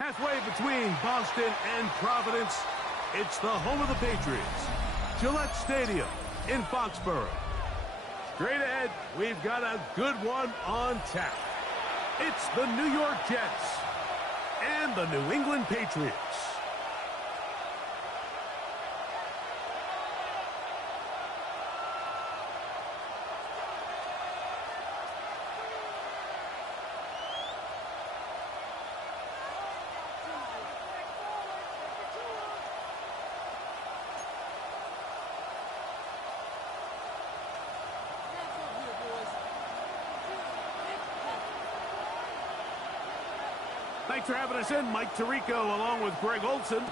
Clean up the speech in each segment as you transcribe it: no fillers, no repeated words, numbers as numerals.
Halfway between Boston and Providence, it's the home of the Patriots, Gillette Stadium in Foxborough. Straight ahead, we've got a good one on tap. It's the New York Jets and the New England Patriots. Thanks for having us in, Mike Tirico, along with Greg Olson.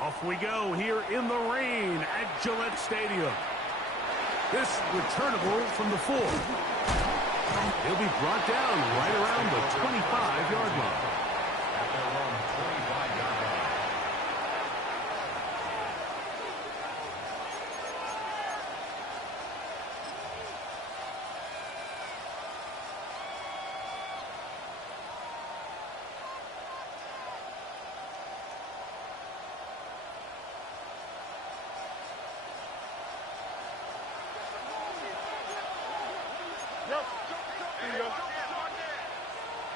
Off we go here in the rain at Gillette Stadium. This returnable from the 4. He'll be brought down right around the 25-yard line. At their own 25-yard line.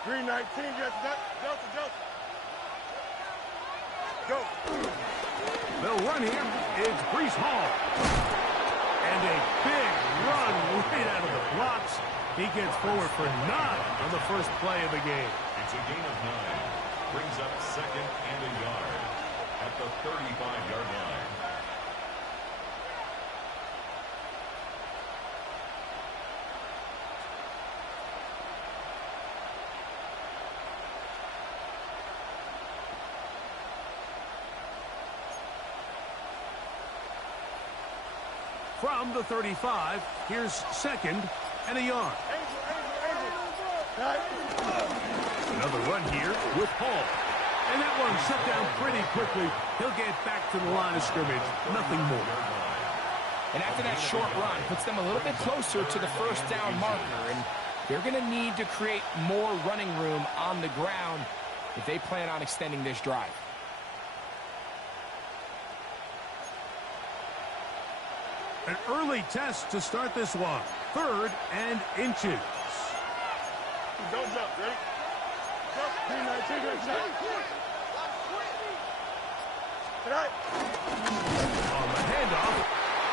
Green 19, Delta. Go. They'll run here. It's Breece Hall. And a big run right out of the blocks. He gets forward for 9 on the first play of the game. It's a gain of 9. Brings up second and a yard at the 35-yard line. From the 35, here's second and a yard. Another run here with Hall. And that one shut down pretty quickly. He'll get back to the line of scrimmage. Nothing more. And after that short run, puts them a little bit closer to the first down marker. And they're going to need to create more running room on the ground if they plan on extending this drive. An early test to start this one. 3rd and inches. Don't jump, ready? Jump. Green 19, good shot. Tonight. On the handoff,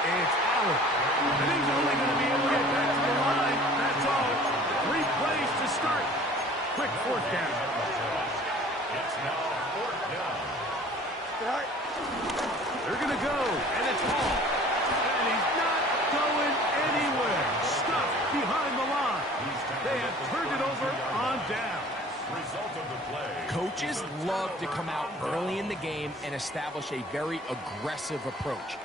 it's Allen. And he's only going to be able to get back to the line. That's all. 3 plays to start. Quick 4th down. It's now 4th down. Tonight. They're going to go, and it's Hall. And he's not going anywhere. Stuffed behind the line. They have turned it over on down. Result of the play. Coaches love to come out early in the game and establish a very aggressive approach.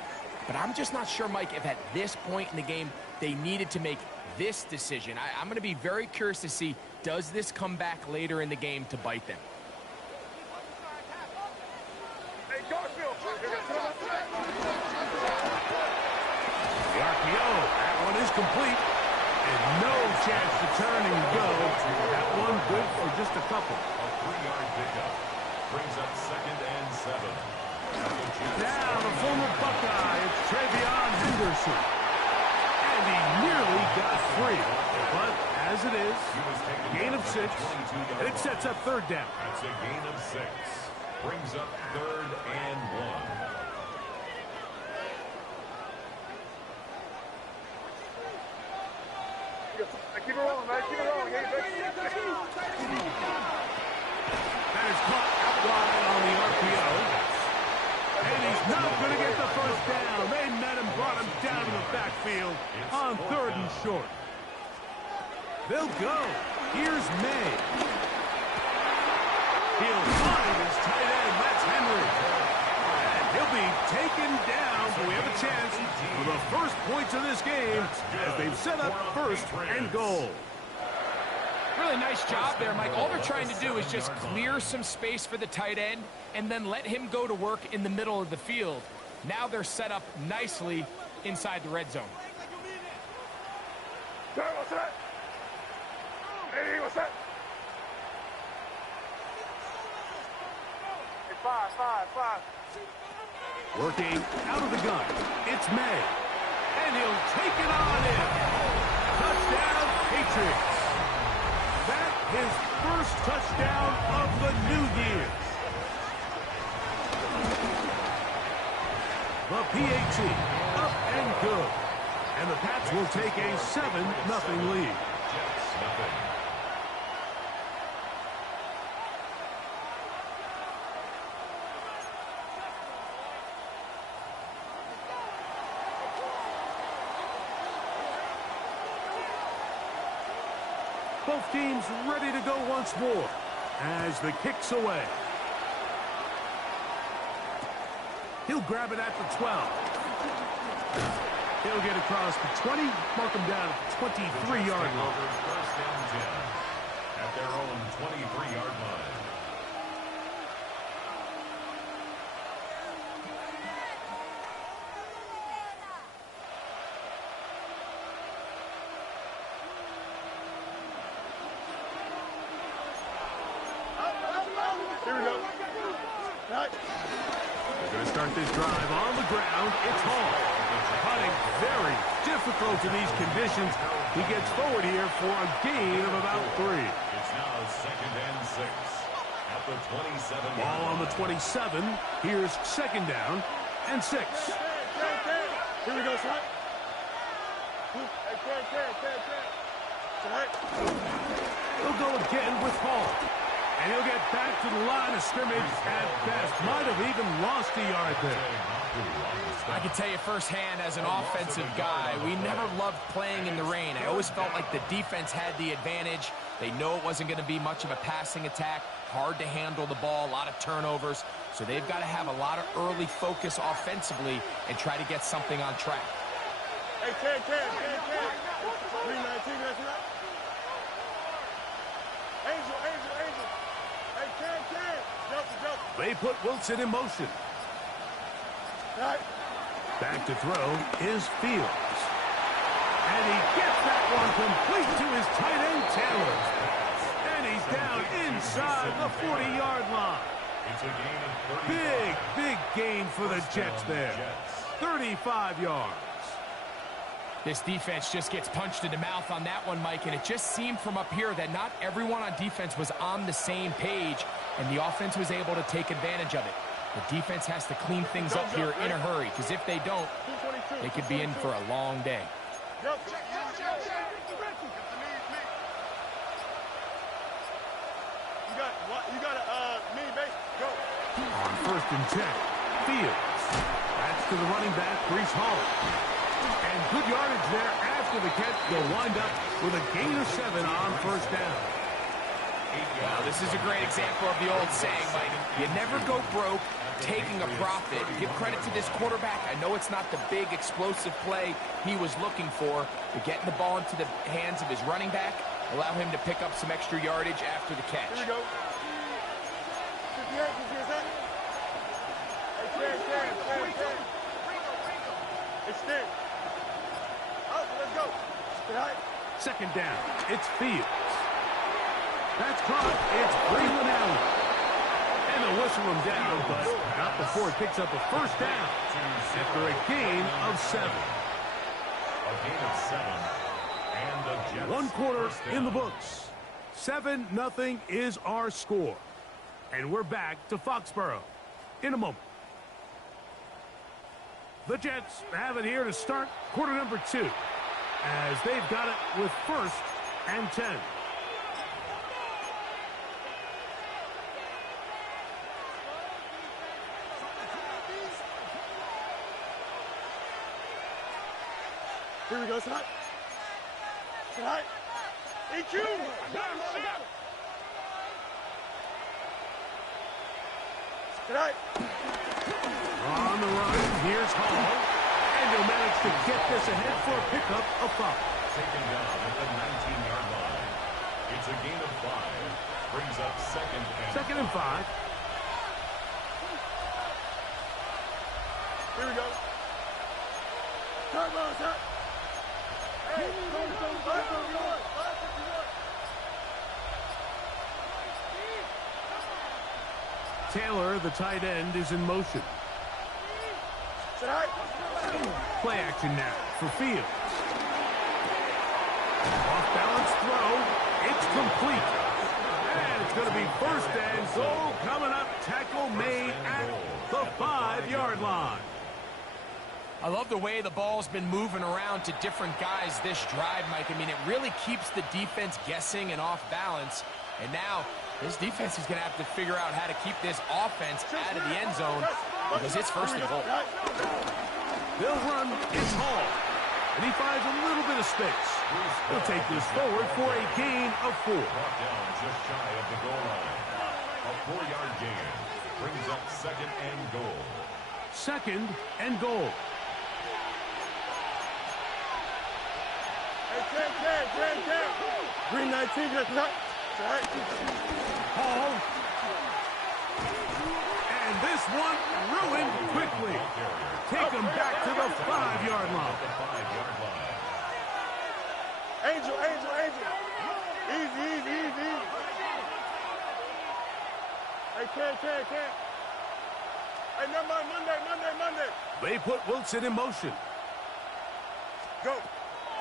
But I'm just not sure, Mike, if at this point in the game they needed to make this decision. I'm going to be very curious to see, does this come back later in the game to bite them? The RPO, that one is complete. And no chance to turn and go. That one good for just a couple. A 3-yard pickup. Brings up second and 7. Now the former Buckeye, it's Travion Henderson. And he nearly got free. But as it is, gain of 6. And it sets up 3rd down. That's a gain of 6. Brings up 3rd and 1. Keep it rolling, man. Keep it rolling. That is caught out wide on the RPO. And he's not going to get the first down. They met him, brought him down to the backfield on 3rd and short. They'll go. Here's May. He'll find his tight end. That's Henry. And he'll be taken down. So we have a chance for the first points of this game as they've set up 1st and goal. Really nice job there, Mike. All they're trying to do is just clear some space for the tight end and then let him go to work in the middle of the field. Now they're set up nicely inside the red zone. What's that? Hey, what's that? Five. Working out of the gun. It's May. And he'll take it on in. Touchdown, Patriots. That his first touchdown of the new year. The PAT up and good. And the Pats will take a 7-0 lead. Jets, nothing. Both teams ready to go once more as the kick's away. He'll grab it at the 12. He'll get across the 20, mark him down at the 23-yard line. First down 10 at their own 23-yard line. Here we go. Right. They're going to start this drive on the ground. It's Hall. Putting very difficult in these conditions. He gets forward here for a gain of about 3. It's now 2nd and 6 at the 27. Ball on the 27. Here's 2nd down and 6. Here we go, son. Hey, Ted. He'll go again with Hall. And he'll get back to the line of scrimmage at best. Might have even lost a yard there. I can tell you firsthand as an offensive guy, we never loved playing in the rain. I always felt like the defense had the advantage. They know it wasn't going to be much of a passing attack, hard to handle the ball, a lot of turnovers. So they've got to have a lot of early focus offensively and try to get something on track. Hey, Ted. 319, that's right. Angel. Hey, Ted. Jump. They put Wilson in motion. Right. Back to throw is Fields. And he gets that one complete to his tight end, Taylor. And he's down inside the 40-yard line. It's a gain of 35. Big gain for the Jets there. 35 yards. This defense just gets punched in the mouth on that one, Mike, and it just seemed from up here that not everyone on defense was on the same page, and the offense was able to take advantage of it. The defense has to clean things up here in a hurry, because if they don't, they could be in for a long day. You got a mini base. Go. On 1st and 10, Fields. That's to the running back, Breece Hall. And good yardage there after the catch. They'll wind up with a gain of 7 on 1st down. Well, this is a great example of the old saying, Mike. You never go broke taking a profit. Give credit to this quarterback. I know it's not the big explosive play he was looking for, but getting the ball into the hands of his running back, allow him to pick up some extra yardage after the catch. Here we go. 58, Hey, Ted. Extend. Oh, let's go. Right. 2nd down, it's Fields. That's caught. It's Braylon Allen. And they'll whistle him down, but not before it picks up a 1st down after a gain of 7. A gain of 7. And the Jets. 1 quarter in the books. 7-0 is our score. And we're back to Foxborough in a moment. The Jets have it here to start quarter number 2 as they've got it with 1st and 10. Here we go, son. Tonight. EQ. Tonight. On the run, here's Hall. And he'll manage to get this ahead for a pickup of 5. Taken down at the 19-yard line. It's a gain of 5. Brings up 2nd and 5. Here we go. Turn on, sir. Hey, go. 551. Taylor, the tight end, is in motion. Play action now for Fields. Off-balance throw. It's complete. And it's going to be first and goal coming up. Tackle made at the 5-yard line. I love the way the ball's been moving around to different guys this drive, Mike. I mean, it really keeps the defense guessing and off balance. And now this defense is going to have to figure out how to keep this offense out of the end zone because it's first and goal. They'll run. It's Hall. And he finds a little bit of space. He'll take this forward for a gain of 4. Brought down just shy of the goal line. A 4-yard gain brings up second and goal. Second and goal. Green 19, Hall. And this one ruined quickly. Take him back to the 5-yard line. Angel. Easy. Hey, can't. Hey, never mind, Monday. They put Wilson in motion. Go.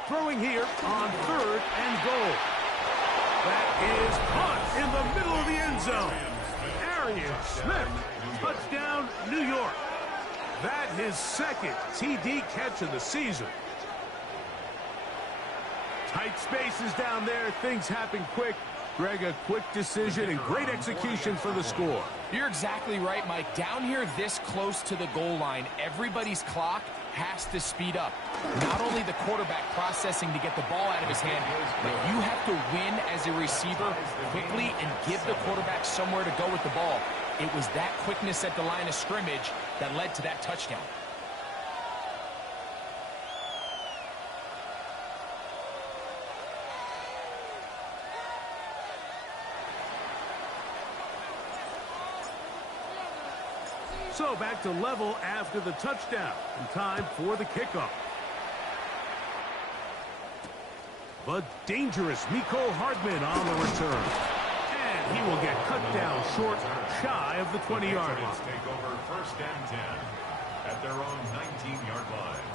Throwing here on 3rd and goal. That is caught in the middle of the end zone. Arian Smith, touchdown, New York. That his second TD catch of the season. Tight spaces down there. Things happen quick. Greg, a quick decision and great execution for the score. You're exactly right, Mike. Down here this close to the goal line, everybody's clock has to speed up. Not only the quarterback processing to get the ball out of his hand, but you have to win as a receiver quickly and give the quarterback somewhere to go with the ball. It was that quickness at the line of scrimmage that led to that touchdown. So back to level after the touchdown. And time for the kickoff. The dangerous Mecole Hardman on the return. And he will get cut down short, shy of the 20-yard line. Take over first and 10 at their own 19-yard line.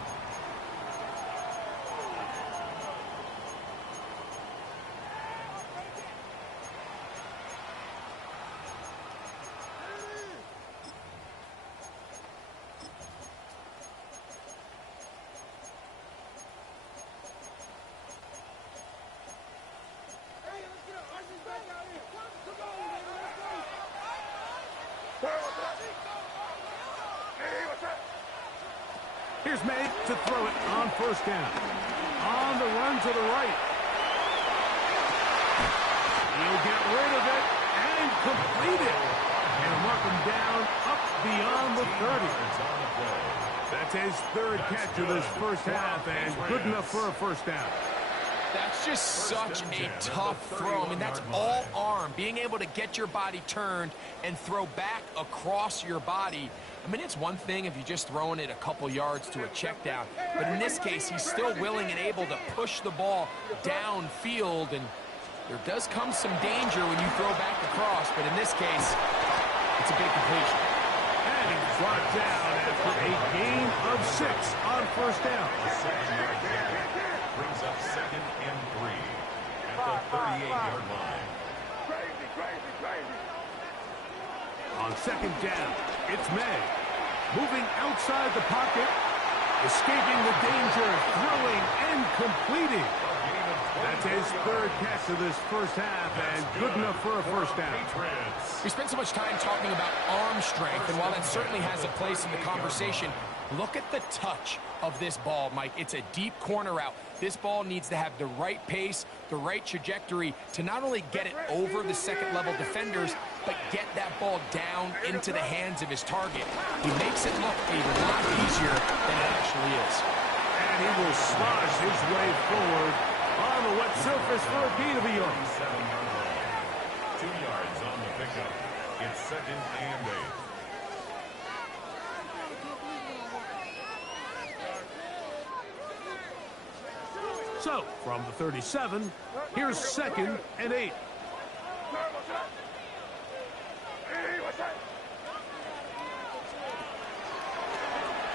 Here's May to throw it on first down. On the run to the right. He'll get rid of it and complete it. And mark him down up beyond the 30. That's his 3rd catch of this first half and good enough for a first down. That's just such a tough throw. I mean, that's all arm. Being able to get your body turned and throw back across your body. I mean, it's one thing if you're just throwing it a couple yards to a check down. But in this case, he's still willing and able to push the ball downfield. And there does come some danger when you throw back across. But in this case, it's a big completion. And he's brought down after a gain of 6 on first down. Brings up second and 3 at the 38-yard line. On second down, it's May. Moving outside the pocket, escaping the danger, throwing and completing. That's his 3rd catch of this first half and good enough for a first down. We spent so much time talking about arm strength, and while that certainly has a place in the conversation, look at the touch of this ball, Mike. It's a deep corner route. This ball needs to have the right pace, the right trajectory to not only get it over the second-level defenders, but get that ball down into the hands of his target. He makes it look a lot easier than it actually is. And he will slosh his way forward on the wet surface for a gain of a yard. 7-yard line. 2 yards on the pickup. It's second and 8. So, from the 37, here's second and 8.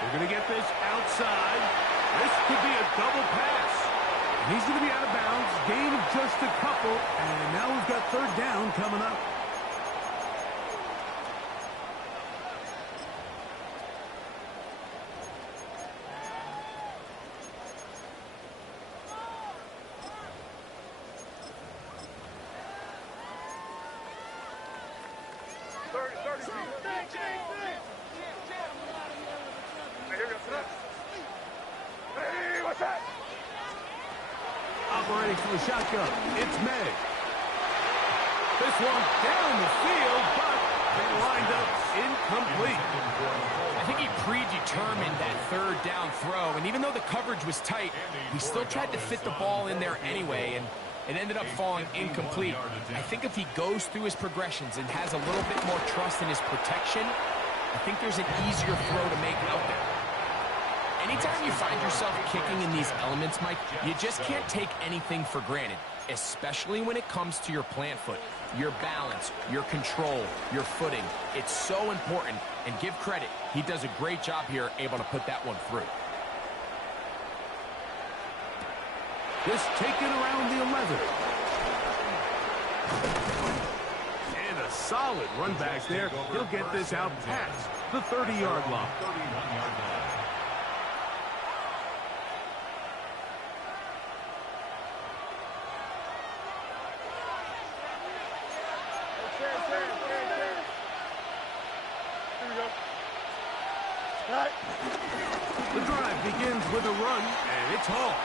They're going to get this outside. This could be a double pass. And he's going to be out of bounds. Gain of just a couple. And now we've got third down coming up. Operating from the shotgun, it's May. This one down the field, but they lined up incomplete. I think he predetermined that third down throw, and even though the coverage was tight, he still tried to fit the ball in there anyway, and it ended up falling incomplete. I think if he goes through his progressions and has a little bit more trust in his protection, I think there's an easier throw to make out there. Anytime you find yourself kicking in these elements, Mike, you just can't take anything for granted, especially when it comes to your plant foot, your balance, your control, your footing. It's so important, and give credit. He does a great job here, able to put that one through. This taken around the 11. And a solid run back there. He'll get this out past the 30-yard line. 31-yard line. The drive begins with a run, and it's Hall.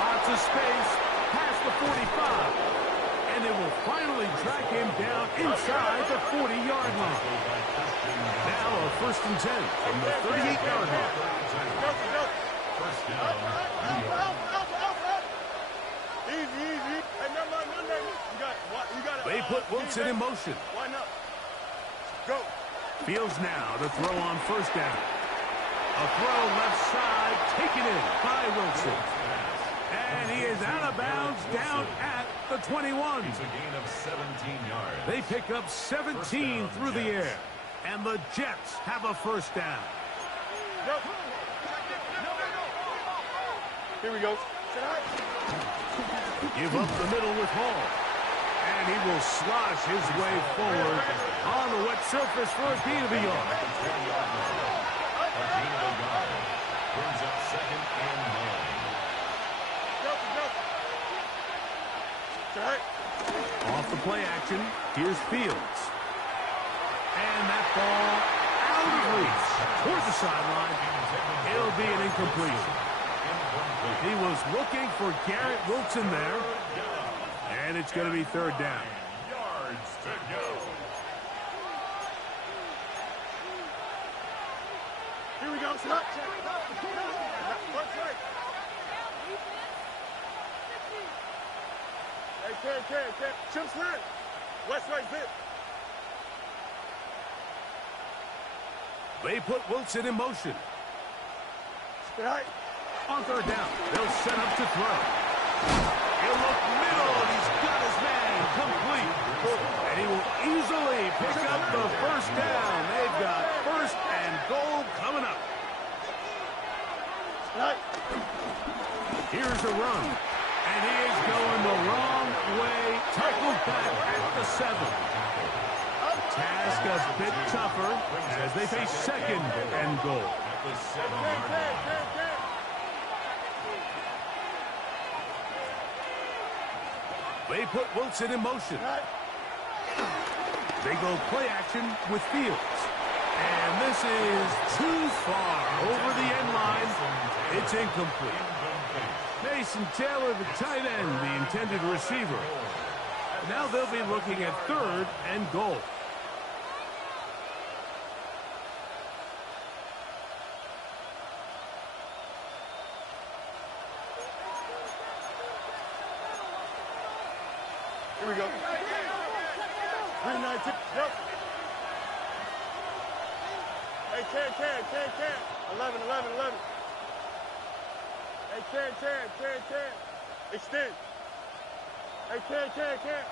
Lots of space past the 45. And it will finally track him down inside the 40-yard line. Now a 1st and 10 from the 38-yard line. First down. Easy, easy. Hey, no. You got it. They put Wilson in motion. Why not? Go. Fields now to throw on 1st down. A throw left side, taken in by Wilson. And he is out of bounds down at the 21. It's a gain of 17 yards. They pick up 17 through the air. And the Jets have a 1st down. Go. Here we go. Give up the middle with Hall. And he will slosh his way forward on the wet surface for a gain of a yard. A gain of a yard. Brings up 2nd and 9. Off the play action, here's Fields. And that ball out of reach toward the sideline. It'll be an incompletion. He was looking for Garrett Wilson there. And it's going to be 3rd down. Yards to go. Here we go. Stop. What's right? Hey, Ken. Chip slant. West right zip. They put Wilson in motion. Right. On 3rd down, they'll set up to throw. He'll look middle, and he's got his man complete. And he will easily pick up the 1st down. They've got 1st and goal coming up. Right. Here's a run. And he is going the wrong way. Tackled back at the 7. Task a bit tougher as they face 2nd and goal. At the 7-yard line. They put Wilson in motion. They go play action with Fields. And this is too far over the end line. It's incomplete. Mason Taylor, the tight end, the intended receiver. Now they'll be looking at 3rd and goal. Here we go. 3-9. Go. Hey, Ken. 11. Hey, Ken. Extend. Hey, Ken.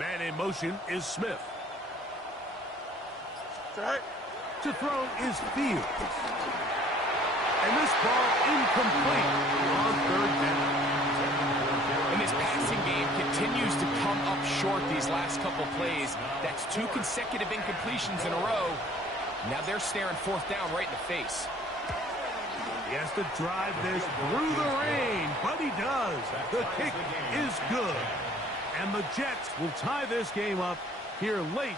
Man in motion is Smith. Right. To throw is Fields. And this ball incomplete on third down. And this passing game continues to come up short these last couple plays. That's 2 consecutive incompletions in a row. Now they're staring fourth down right in the face. He has to drive this through the rain, but he does. The kick is good. And the Jets will tie this game up here late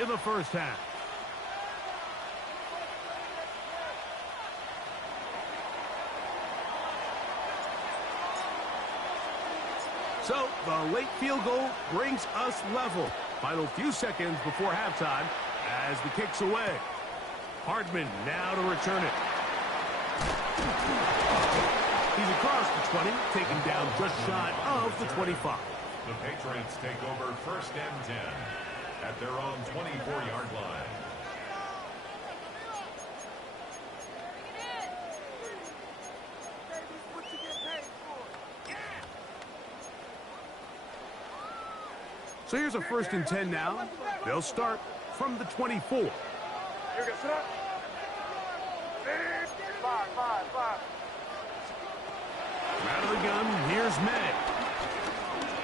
in the first half. So the late field goal brings us level. Final few seconds before halftime as the kick's away. Hardman now to return it. He's across the 20, taken down just shy of the 25. The Patriots take over first and 10 at their own 24-yard line. So here's a first and 10 now. They'll start from the 24. Out of the gun, here's May.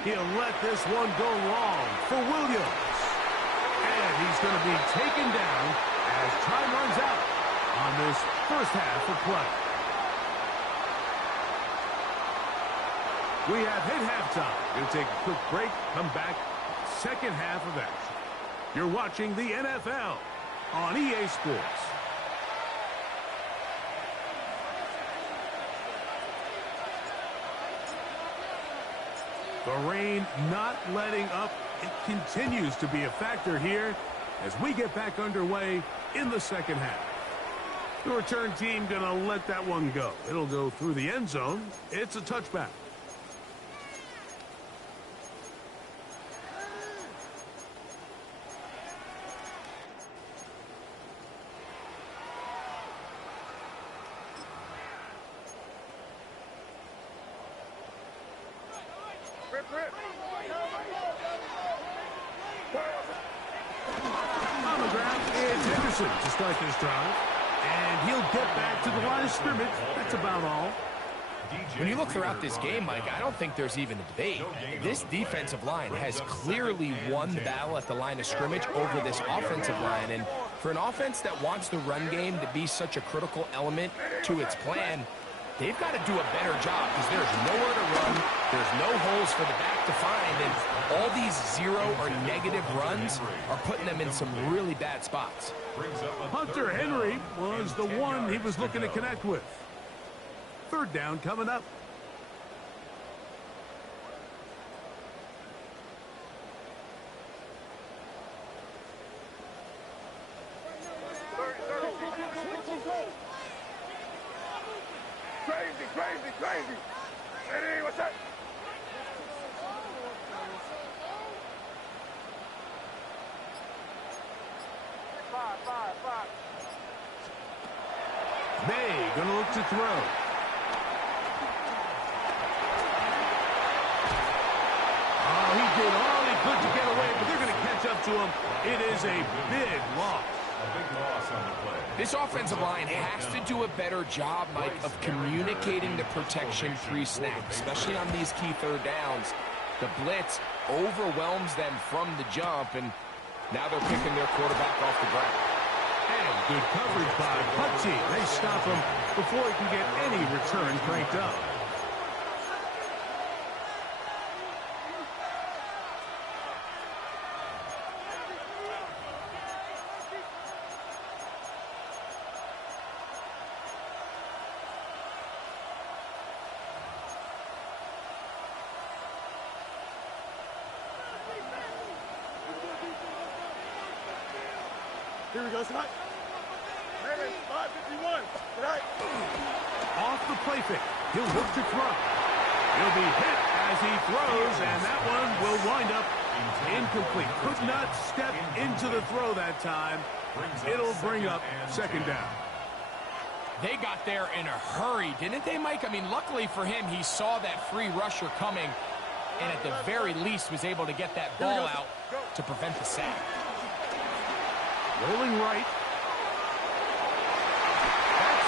He'll let this one go long for Williams. And he's going to be taken down as time runs out on this first half of play. We have hit halftime. Going to take a quick break, come back, second half of action. You're watching the NFL on EA Sports. The rain not letting up. It continues to be a factor here as we get back underway in the second half. The return team going to let that one go. It'll go through the end zone. It's a touchback. On the ground, it's Henderson to start this drive. And he'll get back to the line of scrimmage. That's about all. When you look throughout this game, Mike, I don't think there's even a debate. This defensive line has clearly won the battle at the line of scrimmage over this offensive line. And for an offense that wants the run game to be such a critical element to its plan, they've got to do a better job because there's nowhere to run. There's no holes for the back to find. And all these zero or negative runs are putting them in some really bad spots. Hunter Henry was the one he was looking to connect with. Third down coming up. Crazy. Eddie, what's up? Five. May gonna look to throw. Oh, he did all he could to get away, but they're gonna catch up to him. It is a big loss. A big loss on the play. This offensive line has to do a better job, Mike, of communicating the protection pre-snap, especially on these key third downs. The blitz overwhelms them from the jump, and now they're picking their quarterback off the ground. And good coverage by Putty. They stop him before he can get any return cranked up. Here we go, tonight. 5:51 tonight. Off the play fake. He'll look to throw. He'll be hit as he throws, and that one will wind up incomplete. Could not step into the throw that time. It'll bring up second down. They got there in a hurry, didn't they, Mike? I mean, luckily for him, he saw that free rusher coming, and at the very least was able to get that ball out to prevent the sack. Rolling right.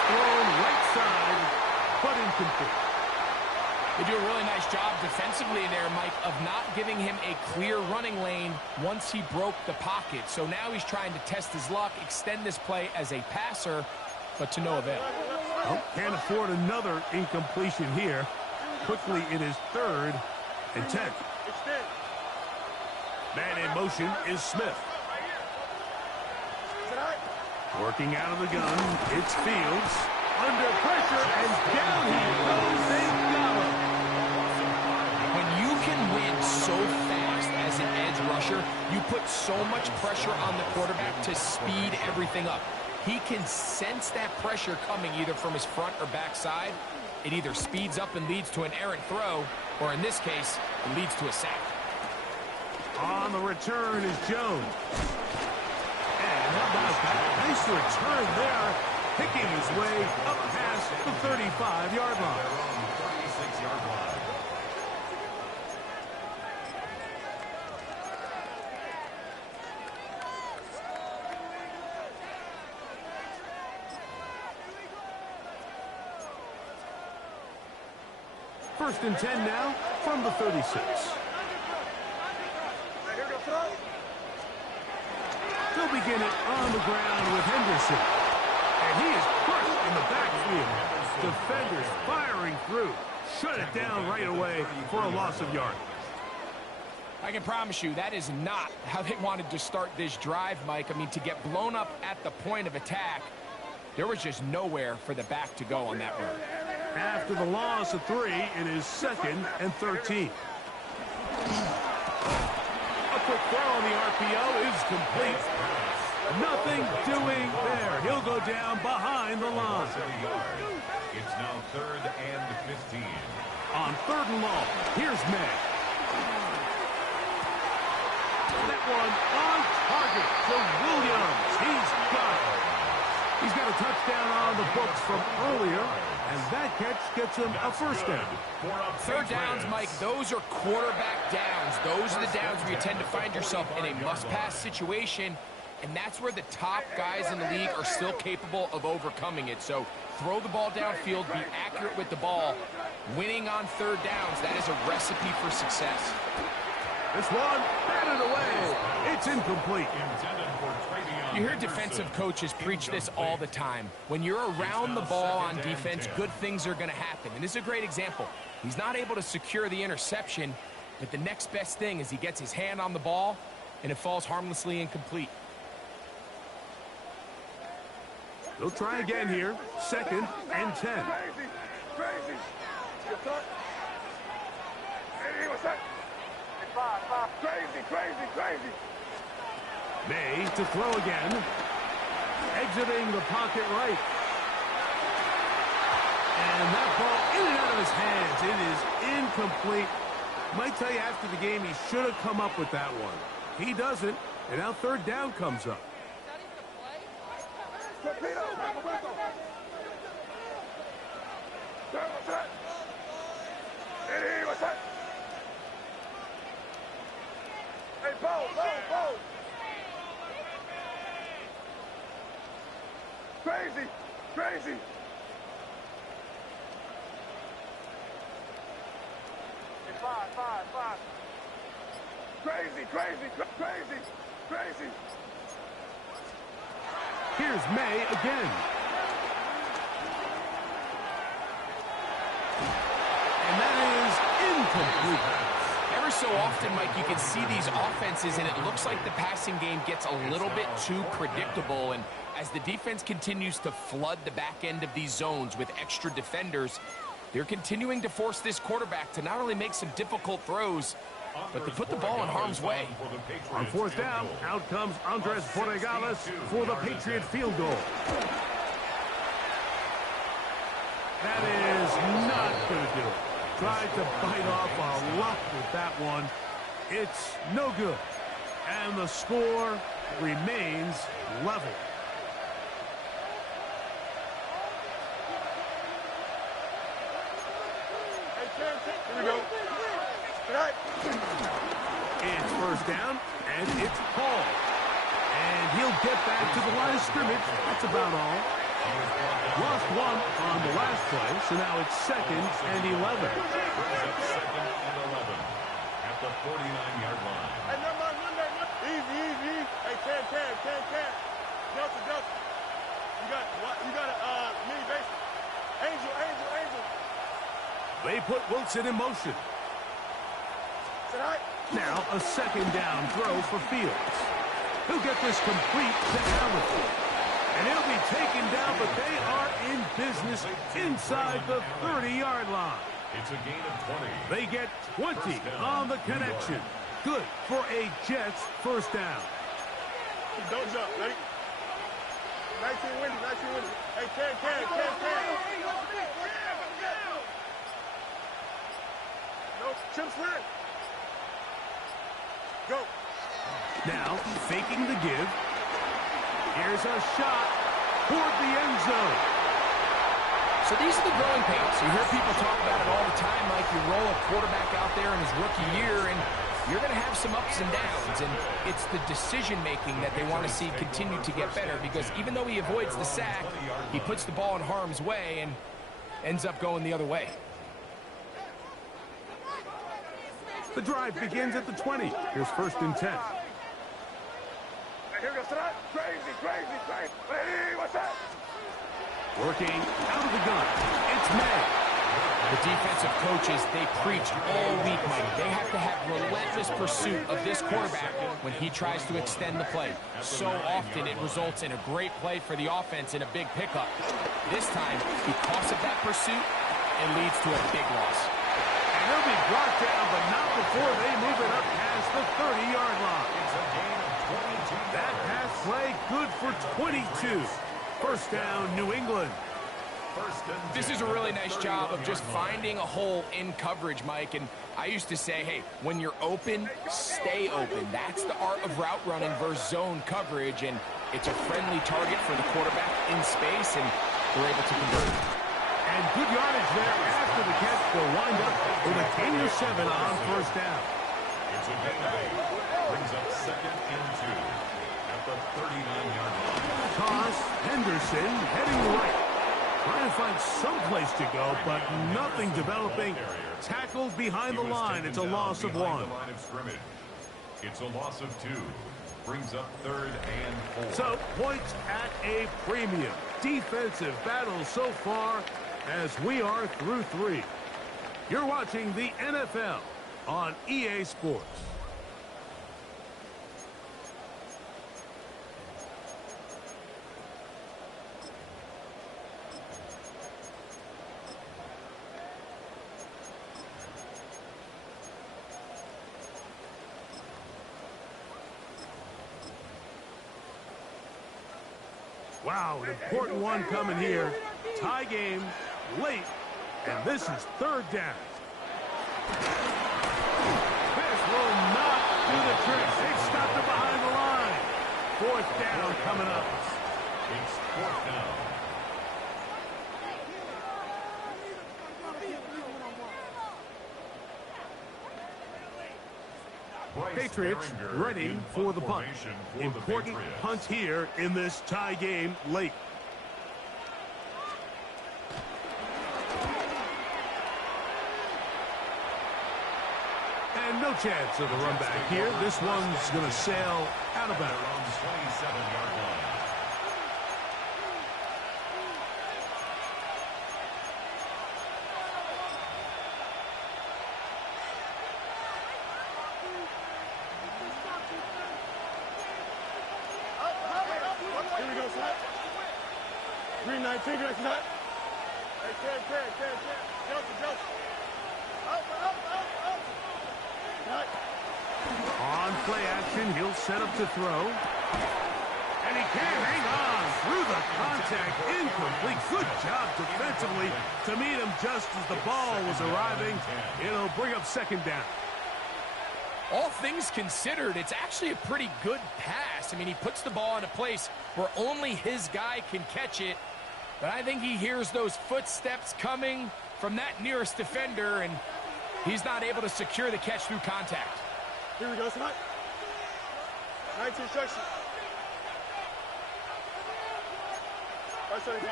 thrown right side, but incomplete. They do a really nice job defensively there, Mike, of not giving him a clear running lane once he broke the pocket. So now he's trying to test his luck, extend this play as a passer, but to no avail. Well, can't afford another incompletion here. Quickly, it is 3rd and 10. Man in motion is Smith. Working out of the gun, it's Fields. Under pressure, and down he goes. They got him. When you can win so fast as an edge rusher, you put so much pressure on the quarterback to speed everything up. He can sense that pressure coming either from his front or back side. It either speeds up and leads to an errant throw, or in this case, it leads to a sack. On the return is Jones. And how about that? Nice return there, picking his way up past the 35-yard line. 36-yard line. First and 10 now from the 36. They'll begin it on the ground with Henderson. And he is crushed in the backfield. Defenders firing through. Shut it down right away for a loss of yard. I can promise you that is not how they wanted to start this drive, Mike. I mean, to get blown up at the point of attack, there was just nowhere for the back to go on that run. After the loss of 3, it is 2nd and 13. A quick throw on the RPO is complete. Nothing doing there. He'll go down behind the line. It's now 3rd and 15. On 3rd and long, here's May. That one on target to Williams. He's got it. He's got a touchdown on the books from earlier, and that catch gets him a first down. 3rd downs, Mike, those are quarterback downs. Those are the downs where you tend to find yourself in a must-pass situation, and that's where the top guys in the league are still capable of overcoming it. So throw the ball downfield, be accurate with the ball. Winning on 3rd downs, that is a recipe for success. This one, batted away. It's incomplete. You hear defensive coaches preach this all the time. When you're around the ball on defense, good things are going to happen. And this is a great example. He's not able to secure the interception, but the next best thing is he gets his hand on the ball, and it falls harmlessly incomplete. They'll try again here. 2nd and 10. Crazy. Hey, what's that? Crazy. May to throw again. Exiting the pocket right. And that ball in and out of his hands. It is incomplete. Might tell you after the game he should have come up with that one. He doesn't, and now 3rd down comes up. Hey, Bo. Crazy. Hey, five. Crazy. Here's May again. And that is incomplete. Ever so often, Mike, you can see these offenses, and it looks like the passing game gets a little bit too predictable. And as the defense continues to flood the back end of these zones with extra defenders, they're continuing to force this quarterback to not only make some difficult throws, but to put the ball in harm's way. On 4th down, out comes Andres Borregales for the Patriot field goal. That is not going to do it. Tried to bite off a lot with that one. It's no good. And the score remains level. Here we go. It's 1st down, and it's Paul. And he'll get back to the line of scrimmage. That's about all. Lost one on the last play, so now it's 2nd and 11. Second and 11 at the 49-yard line. Hey, never mind, Monday. Easy. Hey, Ken. Delta. You got a mini base. Angel. They put Wilson in motion. Now a 2nd down throw for Fields. He'll get this complete to Allen. And he'll be taken down, but they are in business inside the 30-yard line. It's a gain of 20. They get 20 on the connection. Good for a Jets first down. Don't jump, ready? 19 windy. Hey, Ken. No, chips red. Go. Now, faking the give. Here's a shot toward the end zone. So these are the growing pains. You hear people talk about it all the time, like you roll a quarterback out there in his rookie year, and you're going to have some ups and downs, and it's the decision-making that they want to see continue to get better, because even though he avoids the sack, he puts the ball in harm's way and ends up going the other way. The drive begins at the 20. Here's 1st and 10. Here goes tonight. Crazy. Hey, what's that? Working out of the gun. It's May. The defensive coaches, they preach all week, Mike. They have to have relentless pursuit of this quarterback when he tries to extend the play. So often it results in a great play for the offense and a big pickup. This time, because of that pursuit, it leads to a big loss. And he'll be brought down, but not before they move it up past the 30-yard line. It's a gain of 22. That pass play good for 22. First down, New England. This is a really nice job of just finding a hole in coverage, Mike. And I used to say, hey, when you're open, stay open. That's the art of route running versus zone coverage. And it's a friendly target for the quarterback in space, and they're able to convert. And good yardage there after the catch. They'll wind up with a gain of 7 on first down. It's a gain of 8. Brings up 2nd and 2 at the 39-yard line. Toss, Henderson heading right. Trying to find some place to go, but nothing developing. Tackled behind the line. It's a loss of 1. It's a loss of 2. Brings up 3rd and 4. So, points at a premium. Defensive battle so far as we are through 3. You're watching the NFL on EA Sports. Wow, an important one coming here. Tie game, late, and this is 3rd down. This will not do the trick. They stopped it behind the line. 4th down coming up. It's 4th down. Patriots ready for the punt. Important punt here in this tie game late. And no chance of a run back here. This one's going to sail out of bounds. 27-yard line. Here we go, son. 319, direct shot. Hey, Ken. Joseph. Up. Cut. On play action, he'll set up to throw. And he can't hang on through the contact. Incomplete. Good job defensively to meet him just as the ball was arriving. It'll bring up 2nd down. All things considered, it's actually a pretty good pass. I mean, he puts the ball in a place where only his guy can catch it. But I think he hears those footsteps coming from that nearest defender, and he's not able to secure the catch through contact. Here we go, son. 19 section. Right side,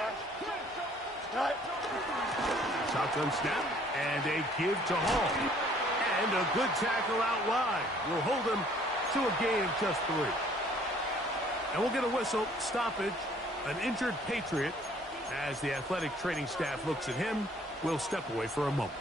Cut. Shotgun snap, and a give to Hall. And a good tackle out wide will hold him to a gain of just 3. And we'll get a whistle, stoppage, an injured Patriot. As the athletic training staff looks at him, we'll step away for a moment.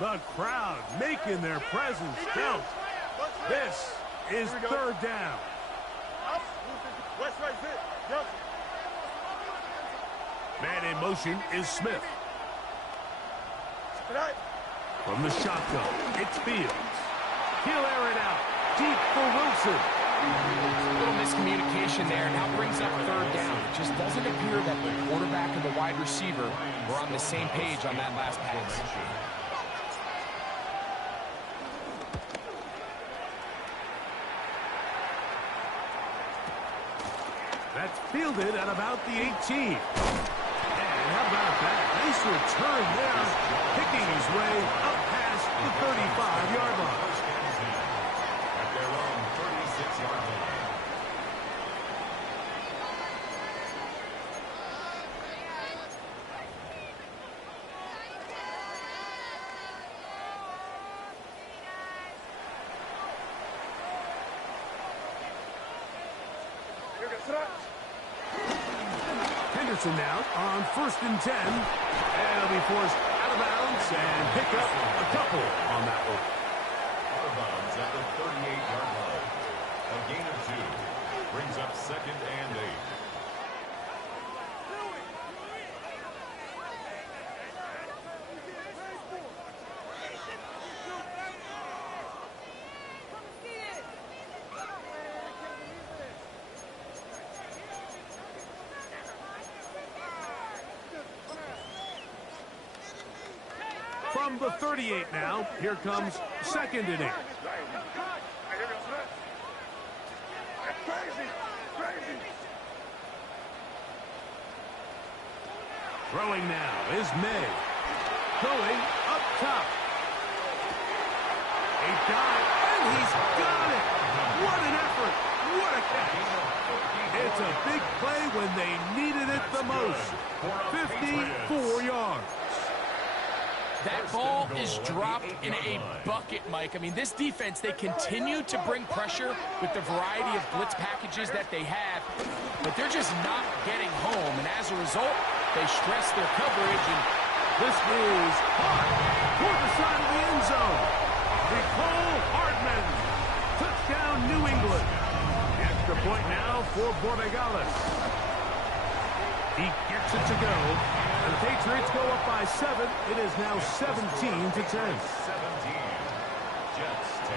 The crowd making their presence felt. This is 3rd down. West right fit. Johnson. Man in motion is Smith. Tonight. From the shotgun, it's Fields. He'll air it out. Deep for Wilson. A little miscommunication there. Now brings up 3rd down. It just doesn't appear that the quarterback and the wide receiver were on the same page on that last pass. That's fielded at about the 18. And how about that? Nice return there. Picking his way up past the 35-yard line. At their own 36-yard line. Henderson now on 1st and 10. And he'll be forced out of bounds and pick up a couple on that one. Out of bounds at the 38-yard line. A gain of 2 brings up 2nd and 8. From the 38 now, here comes 2nd and 8. Throwing now is May. Going up top. A dive, and he's got it. What an effort. What a catch. It's a big play when they needed it the most. 54 yards. That ball is dropped in a bucket, Mike. I mean, this defense, they continue to bring pressure with the variety of blitz packages that they have, but they're just not getting home. And as a result, they stress their coverage. And this is Hart toward the side of the end zone. Nicole Hardman. Touchdown, New England. The extra point now for Borregales. He gets it to go. And the Patriots go up by 7. It is now 17-10. 17. Jets 10.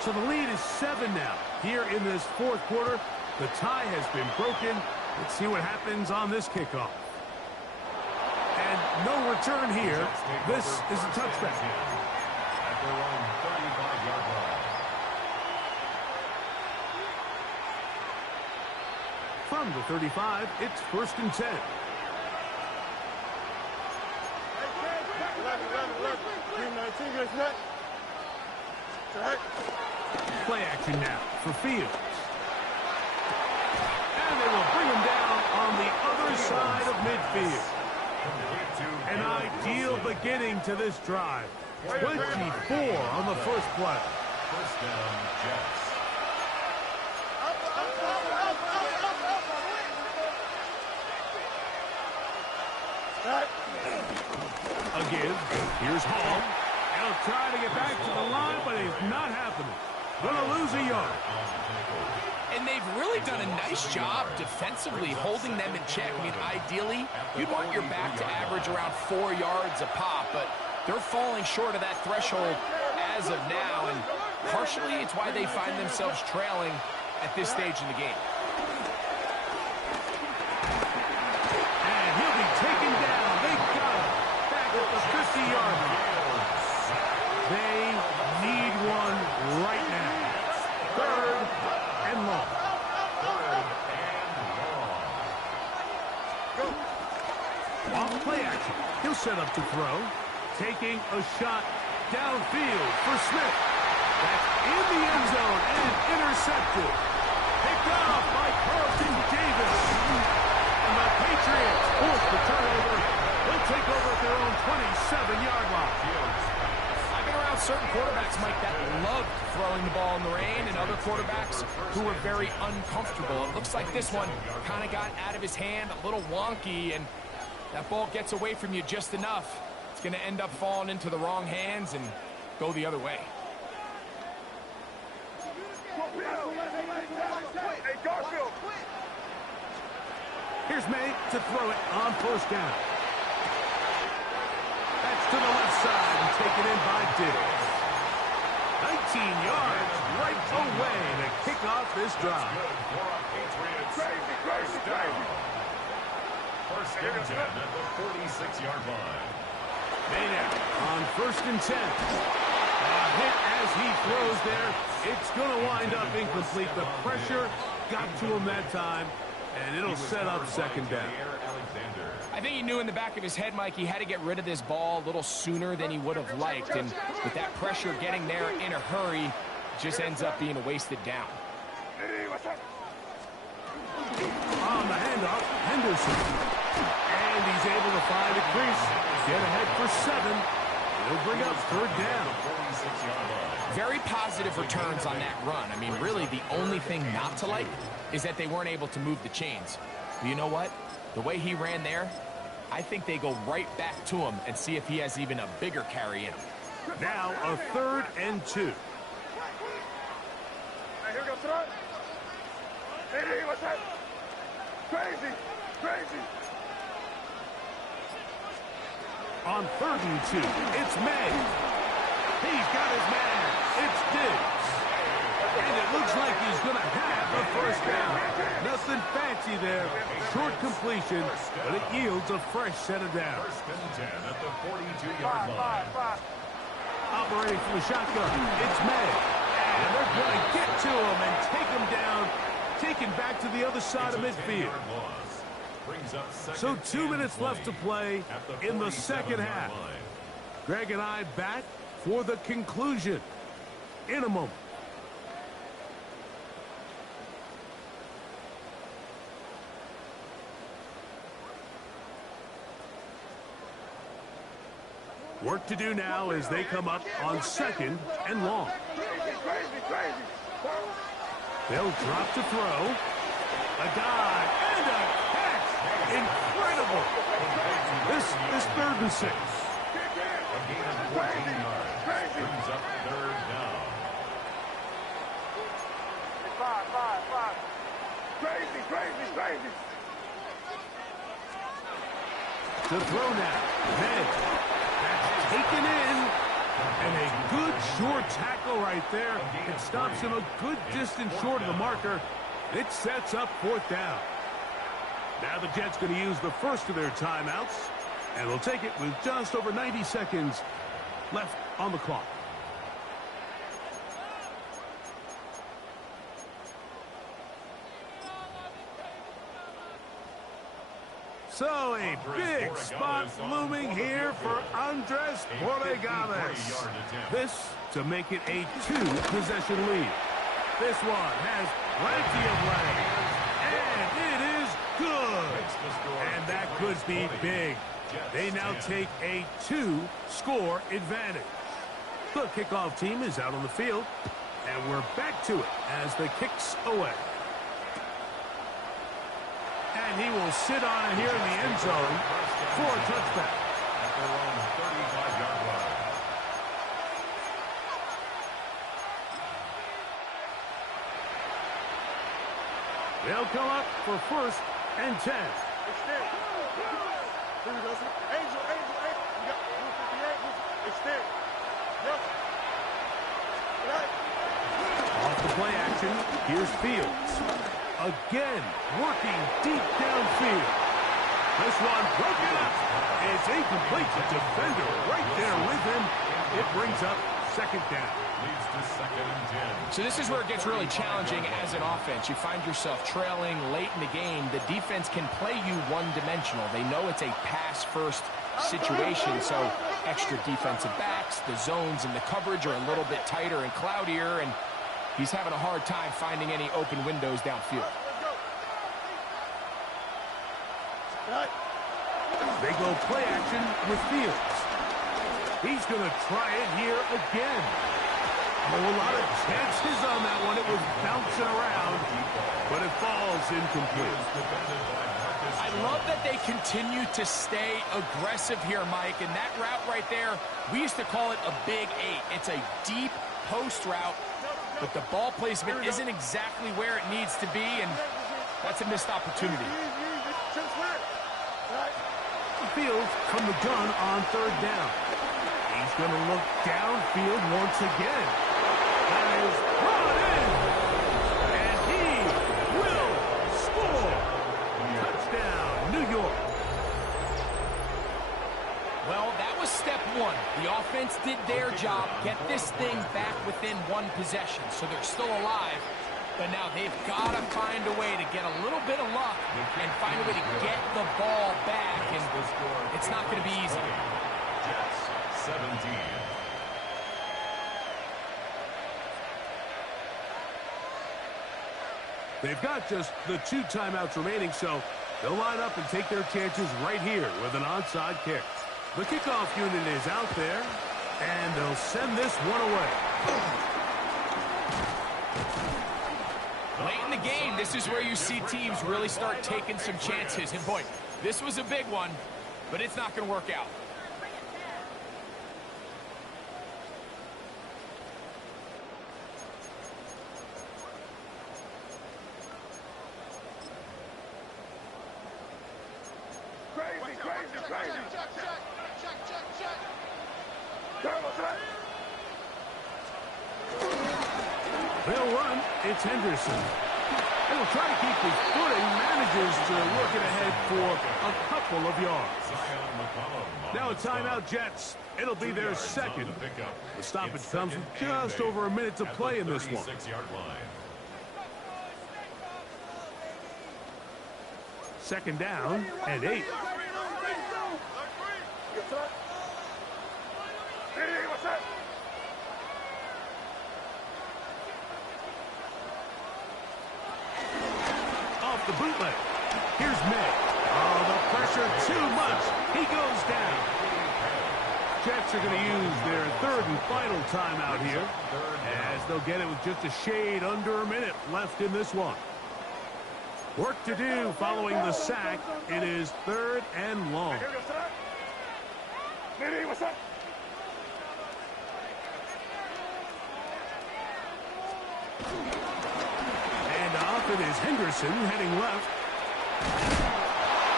So the lead is 7 now. Here in this 4th quarter, the tie has been broken. Let's see what happens on this kickoff. And no return here. This is a touchback. At their own 35-yard line. From the 35, it's 1st and 10. Play action now for Fields. And they will bring him down on the other side of midfield. An ideal beginning to this drive. 24 on the first play. First down, Jets. A give. Here's Hall. He'll try to get back to the line, but it's not happening. Gonna lose a yard. And they've really done a nice job defensively holding them in check. I mean, ideally, you'd want your back to average around 4 yards a pop, but they're falling short of that threshold as of now, and partially it's why they find themselves trailing at this stage in the game. And he'll be taken down. They got him back at the 50-yard line. They need one Off play action. He'll set up to throw. Taking a shot downfield for Smith. That's in the end zone and intercepted. Picked off by Carlton Davis. And the Patriots force the turnover. They'll take over at their own 27-yard line. I've been around certain quarterbacks, Mike, that loved throwing the ball in the rain, and other quarterbacks who were very uncomfortable. It looks like this one kind of got out of his hand, a little wonky, and that ball gets away from you just enough. It's going to end up falling into the wrong hands and go the other way. Here's May to throw it on first down. That's to the left side and taken in by Diggs. 19 yards right away to kick off this drive. First and 10 at the 46-yard line. Maynard on first and 10. A hit as he throws there. It's going to wind up incomplete. The pressure got to him that time, and it'll set up second down. I think he knew in the back of his head, Mike, he had to get rid of this ball a little sooner than he would have liked. And with that pressure getting there in a hurry, it just ends up being a wasted down. On the handoff, Henderson. And he's able to find a crease. Get ahead for 7. He'll bring up third down. Very positive returns on that run. I mean, really, the only thing not to like is that they weren't able to move the chains. But you know what? The way he ran there, I think they go right back to him and see if he has even a bigger carry in him. Now a 3rd and 2. Hey, here we go, son. Hey, what's that? Crazy, crazy. On 3rd and 2, it's May. He's got his man. It's Diggs. And it looks like he's going to have a first down. Nothing fancy there. Short completion, but it yields a fresh set of downs. First and 10 at the 42-yard line. Operating from the shotgun, it's May. And they're going to get to him and take him down, taken back to the other side of midfield. So 2 minutes left to play in the second half. Greg and I back for the conclusion in a moment. Work to do now as they come up on 2nd and long. They'll drop to throw. A dive and a catch. Incredible. This 3rd and 6. A gain of 14 yards. Brings up third down. Five. Crazy. To throw now. Then that's taken in. And a good short tackle right there. It stops him a good distance short of the marker. It sets up 4th down. Now the Jets going to use the first of their timeouts. And they'll take it with just over 90 seconds left on the clock. So a big spot looming here for Andres Borregales. This to make it a 2-possession lead. This one has plenty of legs. And it is good. And that could be big. They now take a 2-score advantage. The kickoff team is out on the field. And we're back to it as the kick's away. And he will sit on it here in the end zone for a touchback. At their own 35-yard line. They'll come up for 1st and 10. Extend. Here we go. Angel. You got 158. Extend. Yep. Right. Off the play action, here's Fields. Again, working deep downfield. This one broken up. It's incomplete. The defender right there with him. It brings up second down. Leads to 2nd and 10. So this is where it gets really challenging as an offense. You find yourself trailing late in the game. The defense can play you one-dimensional. They know it's a pass-first situation, so extra defensive backs, the zones and the coverage are a little bit tighter and cloudier, and he's having a hard time finding any open windows downfield. They go play action with Fields. He's going to try it here again. A lot of chances on that one. It was bouncing around, but it falls incomplete. I love that they continue to stay aggressive here, Mike, and that route right there, we used to call it a big 8. It's a deep post route, but the ball placement isn't exactly where it needs to be, and that's a missed opportunity. Fields from the gun on third down. He's going to look downfield once again. That is brought in. And he will score. Touchdown, New York. Well, that was step one. The offense did their job, get this thing back within one possession, so they're still alive. But now they've got to find a way to get a little bit of luck and find a way to get the ball back, and it's not going to be easy. Jets 17. They've got just the 2 timeouts remaining, so they'll line up and take their chances right here with an onside kick. The kickoff unit is out there, and they'll send this one away. Late in the game, this is where you see teams really start taking some chances. And boy, this was a big one, but it's not going to work out. Crazy. They'll run. It's Henderson. He'll try to keep his footing. Manages to work it ahead for a couple of yards. Now a timeout, Jets. It'll be their second. The stoppage comes with just over a minute to play in this one. Second down and 8. Off the bootleg. Here's May. Oh, the pressure too much. He goes down. Jets are going to use their third and final timeout here, as they'll get it with just a shade under a minute left in this one. Work to do following the sack. It is third and long. And off it is Henderson heading left.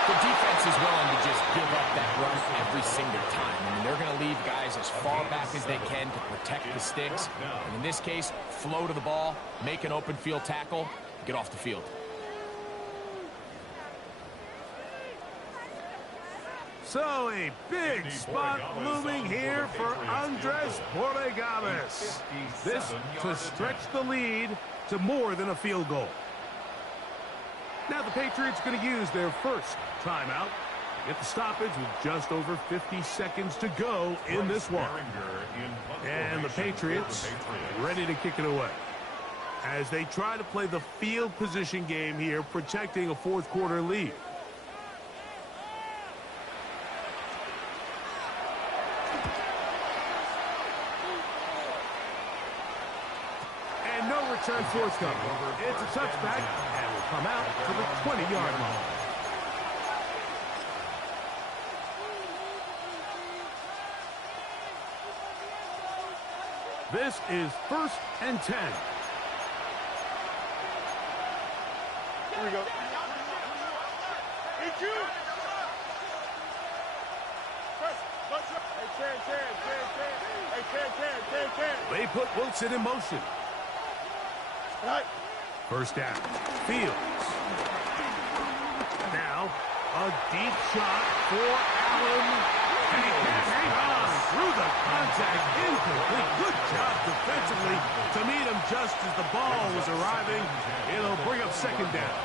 The defense is willing to just give up that run every single time. I mean, they're going to leave guys as far back as they can to protect the sticks. And in this case, flow to the ball, make an open field tackle, get off the field. So a big spot looming here for Andres Borregales. This to stretch the lead to more than a field goal. Now the Patriots going to use their first timeout. Get the stoppage with just over 50 seconds to go in this one. And the Patriots ready to kick it away, as they try to play the field position game here, protecting a fourth quarter lead. And no return forthcoming. It's a touchback and will come out to the 20-yard line. This is 1st and 10. Here we go. EQ. They put Wilson in motion. Right. First down. Fields. Now, a deep shot for Allen. And he can't hang on. through the contact, incomplete. Good job defensively to meet him just as the ball was arriving. It'll bring up second down.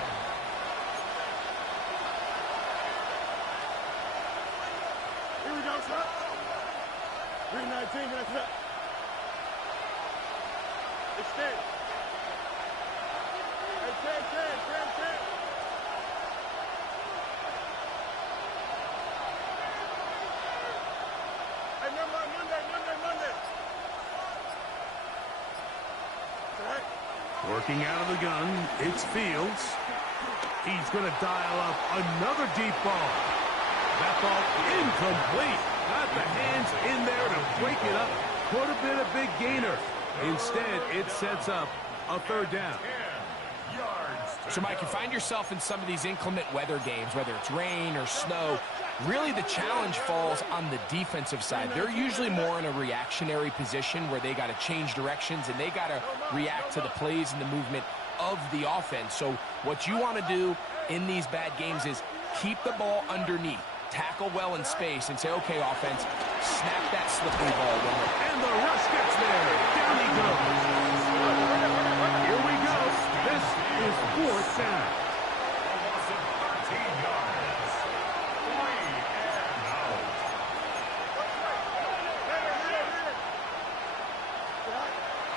Here we go, son. 319, that's it. Extend. Hey, 10. Hey, Monday. Working out of the gun, it's Fields. He's going to dial up another deep ball. That ball incomplete. Got the hands in there to break it up. Could have been a big gainer. Instead, it sets up a third down. So, Mike, you find yourself in some of these inclement weather games, whether it's rain or snow, really the challenge falls on the defensive side. They're usually more in a reactionary position where they got to change directions and they got to react to the plays and the movement of the offense. So what you want to do in these bad games is keep the ball underneath, tackle well in space, and say, okay, offense, snap that slippery ball. And the rush gets there. Down he goes. Here we go. This is fourth down.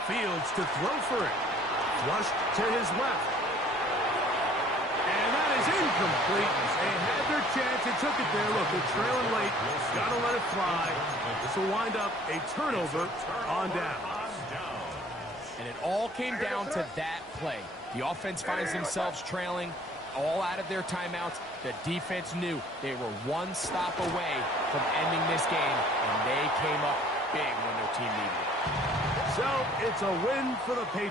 Fields to throw for it. Flushed to his left. And that is incomplete. They had their chance. They took it there. Look, they're trailing late. Got to let it fly. This will wind up a turnover on downs. And it all came down to that play. The offense finds themselves trailing, all out of their timeouts. The defense knew they were one stop away from ending this game, and they came up big when their team needed it. So it's a win for the Patriots.